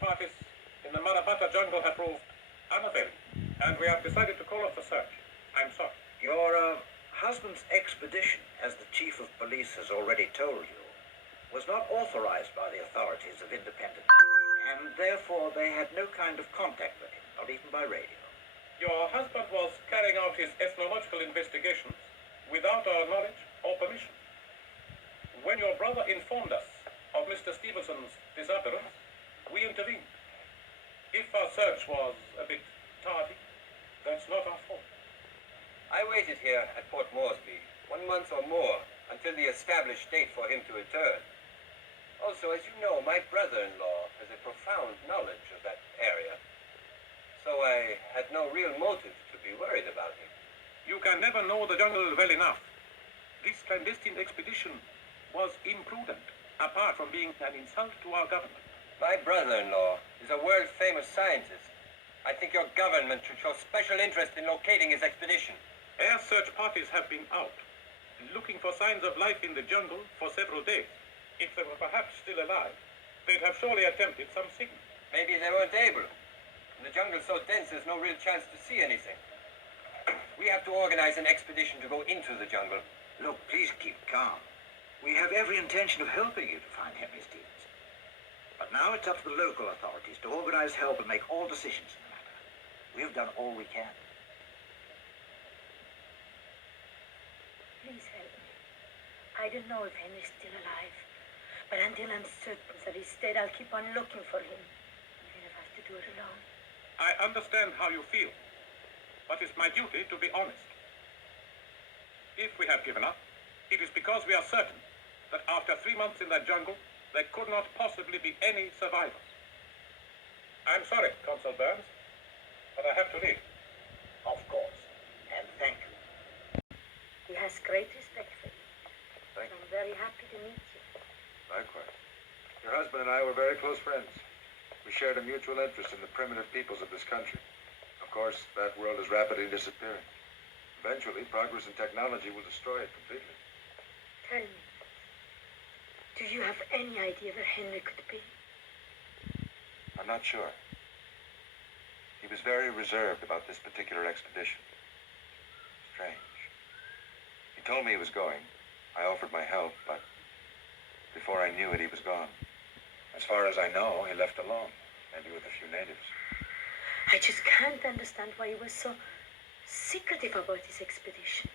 parties in the Marabata jungle have proved unavailing, and we have decided to call off the search. I'm sorry. Your husband's expedition, as the chief of police has already told you, was not authorized by the authorities of Independent, and therefore they had no kind of contact with him, not even by radio. Your husband was carrying out his ethnological investigations without our knowledge or permission. When your brother informed us of Mr. Stevenson's disappearance, we intervened. If our search was a bit tardy, that's not our fault. I waited here at Port Moresby 1 month or more until the established date for him to return. Also, as you know, my brother-in-law has a profound knowledge of that area, so I had no real motive to be worried about him. You can never know the jungle well enough. This clandestine expedition was imprudent, apart from being an insult to our government. My brother-in-law is a world-famous scientist. I think your government should show special interest in locating his expedition. Air search parties have been out, looking for signs of life in the jungle for several days. If they were perhaps still alive, they'd have surely attempted some signal. Maybe they weren't able. The jungle's so dense, there's no real chance to see anything. We have to organize an expedition to go into the jungle. Look, please keep calm. We have every intention of helping you to find Henry Stevenson. But now it's up to the local authorities to organize help and make all decisions in the matter. We have done all we can. Please help me. I don't know if Henry's still alive. But until I'm certain that he's dead, I'll keep on looking for him, even if I have to do it alone. I understand how you feel, but it's my duty to be honest. If we have given up, it is because we are certain that after 3 months in that jungle, there could not possibly be any survivors. I'm sorry, Consul Burns, but I have to leave. Of course. And thank you. He has great respect for you. Thank you. I'm very happy to meet you. Likewise. Your husband and I were very close friends. We shared a mutual interest in the primitive peoples of this country. Of course, that world is rapidly disappearing. Eventually, progress in technology will destroy it completely. Tell me, do you have any idea where Henry could be? I'm not sure. He was very reserved about this particular expedition. Strange. He told me he was going. I offered my help, but before I knew it, he was gone. As far as I know, he left alone, maybe with a few natives. I just can't understand why he was so secretive about his expedition.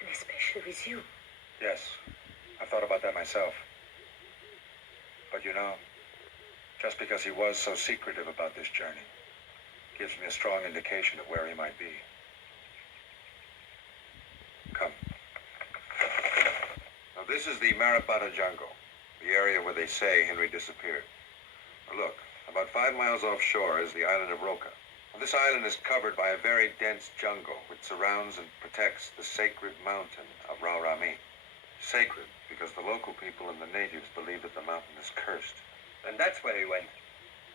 And especially with you. Yes, I thought about that myself. But you know, just because he was so secretive about this journey gives me a strong indication of where he might be. Come. Now, this is the Marabata jungle, the area where they say Henry disappeared. Now, look, about 5 miles offshore is the island of Roka. Now, this island is covered by a very dense jungle which surrounds and protects the sacred mountain of Raurami. Sacred because the local people and the natives believe that the mountain is cursed. And that's where he went.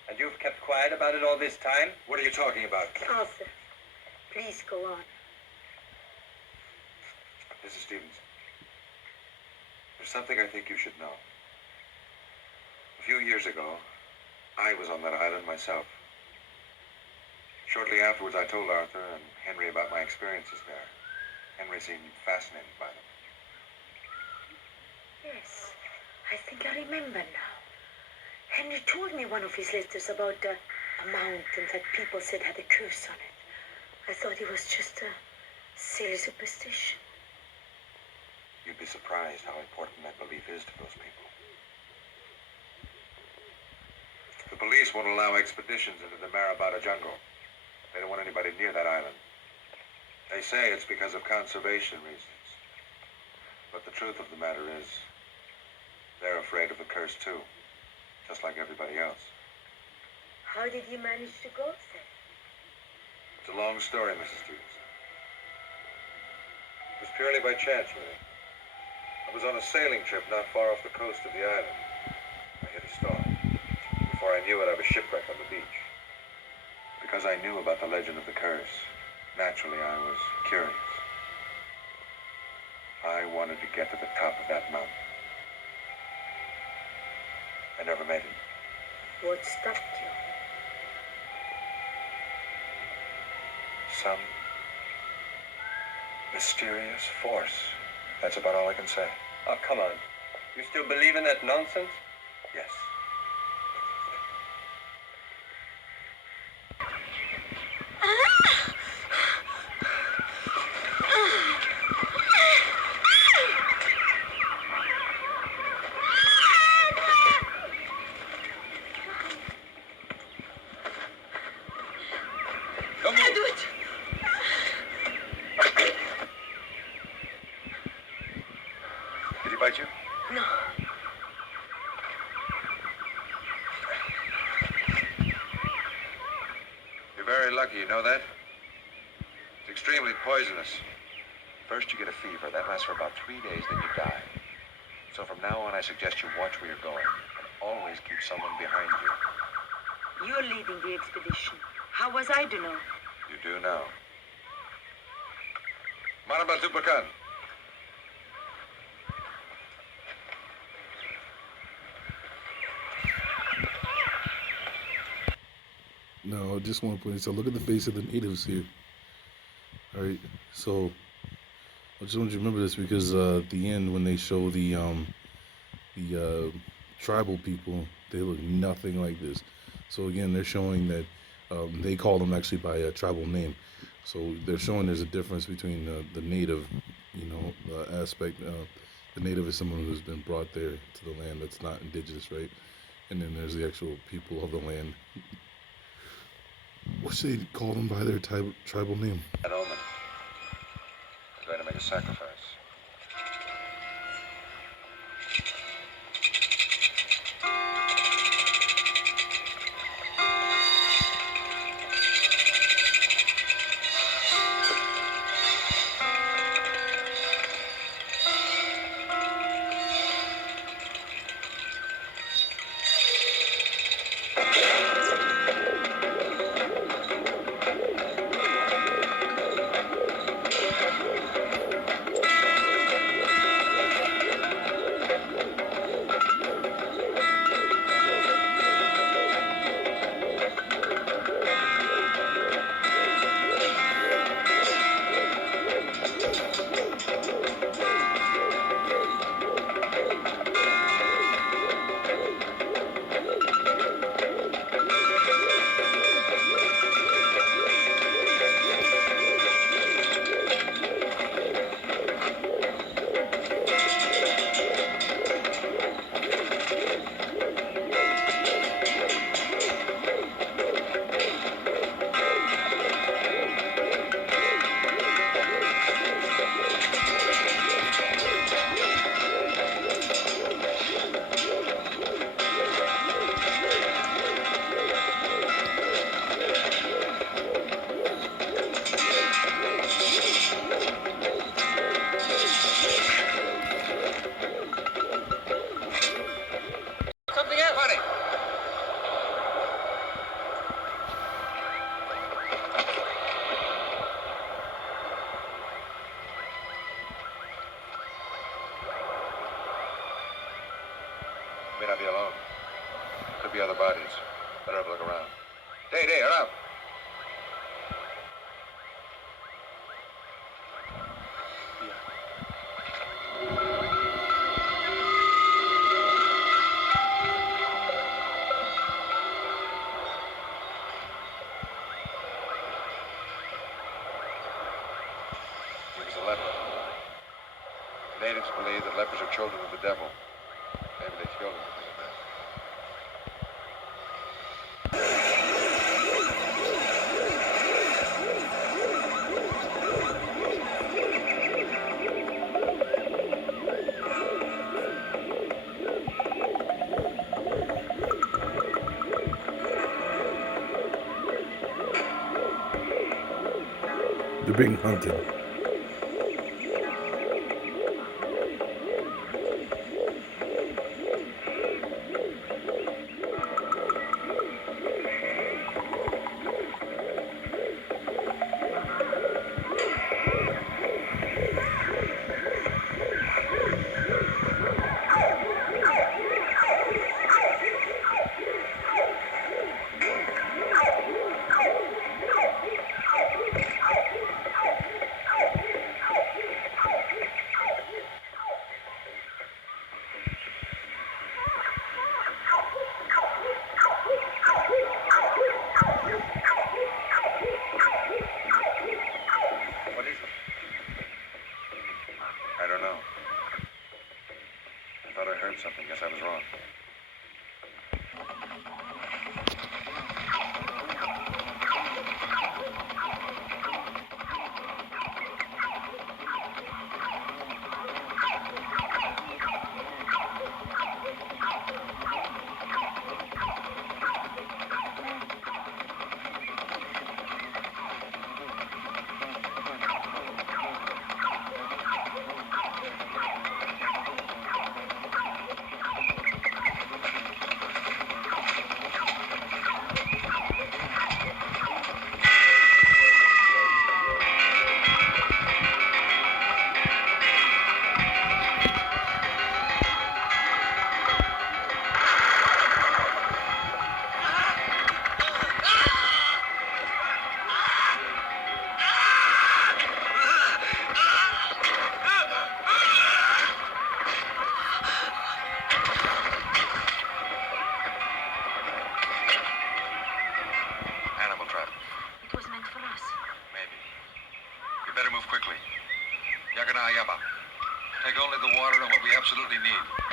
And you've kept quiet about it all this time? What are you talking about? Arthur, please go on. Mrs. Stevens, there's something I think you should know. A few years ago, I was on that island myself. Shortly afterwards, I told Arthur and Henry about my experiences there. Henry seemed fascinated by them. Yes, I think I remember now. Henry told me one of his letters about a mountain that people said had a curse on it. I thought it was just a silly superstition. You'd be surprised how important that belief is to those people. The police won't allow expeditions into the Marabata jungle. They don't want anybody near that island. They say it's because of conservation reasons. But the truth of the matter is, they're afraid of the curse too, just like everybody else. How did you manage to go there? It's a long story, Mrs. Stevenson. It was purely by chance, really. I was on a sailing trip not far off the coast of the island. I hit a storm. Before I knew it, I was shipwrecked on the beach. Because I knew about the legend of the curse, naturally I was curious. I wanted to get to the top of that mountain. I never made it. What stopped you? Some mysterious force. That's about all I can say. Oh, come on. You still believe in that nonsense? Yes. Come on. Edward! Did he bite you? No. You're very lucky, you know that? It's extremely poisonous. First you get a fever, that lasts for about 3 days, then you die. So from now on, I suggest you watch where you're going, and always keep someone behind you. You're leading the expedition. How was I to know? You do now. Marabal Tupacan. No, I just want to point this out. Look at the face of the natives here. All right, so I just want you to remember this because at the end when they show the tribal people, they look nothing like this. So again, they're showing that they call them actually by a tribal name. So they're showing there's a difference between the native, aspect. The native is someone who's been brought there to the land that's not indigenous, right? And then there's the actual people of the land. What's they call them by their tribal name? That omen. They're going to make a sacrifice. Something else, honey. You may not be alone. Could be other bodies. Better have a look around. Day, around. He was a leper. The natives believe that lepers are children of the devil. Maybe they killed him because of that. They're being hunted. Thought I heard something. Guess I was wrong. Animal trap. It was meant for us. Maybe. We better move quickly. Yagana Ayaba. Take only the water and what we absolutely need.